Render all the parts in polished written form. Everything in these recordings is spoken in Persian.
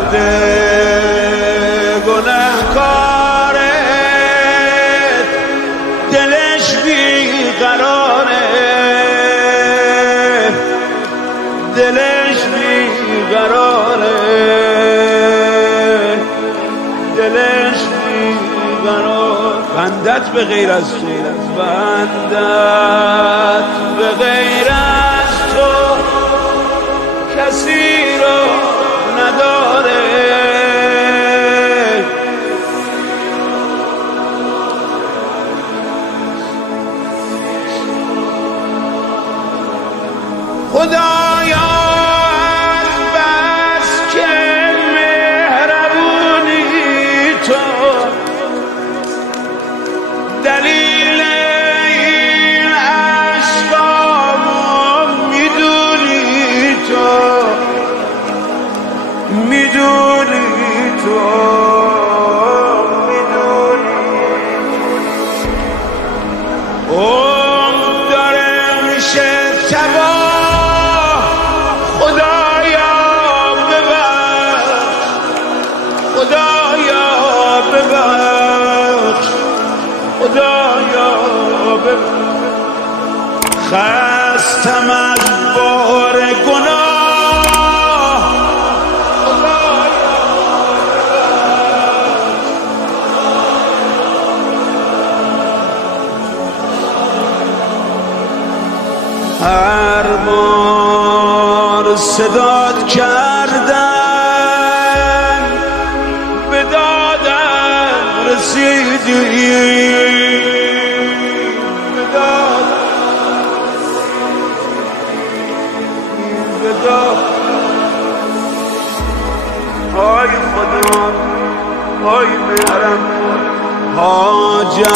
عبد گنهکاره دلش بیقراره دلش بیقراره دلش بیقرار بندت به غیر از تو بندت به غیر از تو کسی رو نداره خدایا از بس که مهربونی تو دلیل این عشقامو میدونی تو میدونی تو میدونی اون داره میشه تباه خدایا ببخش خدایا ببخش خدایا ببخش خستم از بار گناه خدایا هر بار صدات کردم به دادم رسیدی به دادم آی خدا آی مهرم حاجت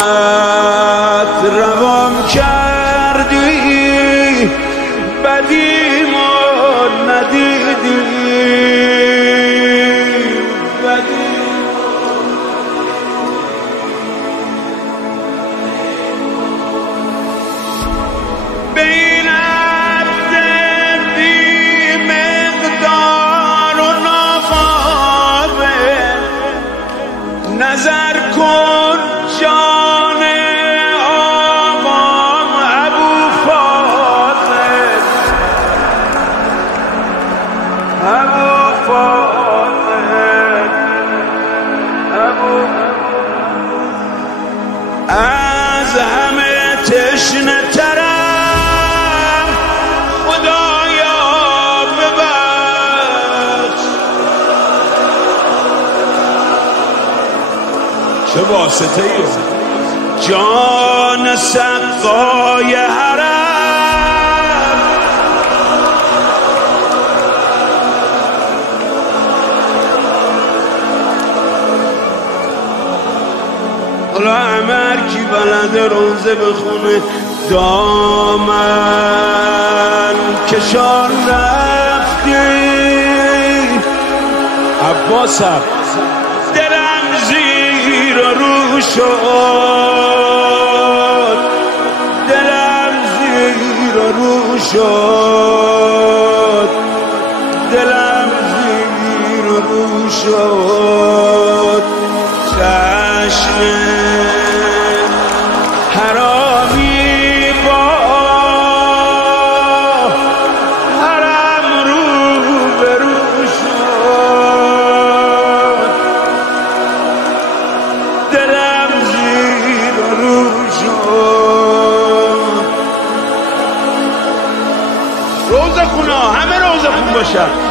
روام کردی بدیمو ندیدی به این عبد بی مقدار و ناقابل نظر کن جان آقام ابو فاضل ابو فاضل ابو از همه تشنه ترم خدایا ببخش چه واسطه ای جان سقای حرم حالا عمر کی بلده روزه بخونه دامن کشان رفتی عباسم دلم زیر و رو شد دلم زیر و رو شد دلم زیر و رو شد چشم حرامی با حرم رو به رو شد دلم زیر و رو شد روزه خونا همه روزه خون باشن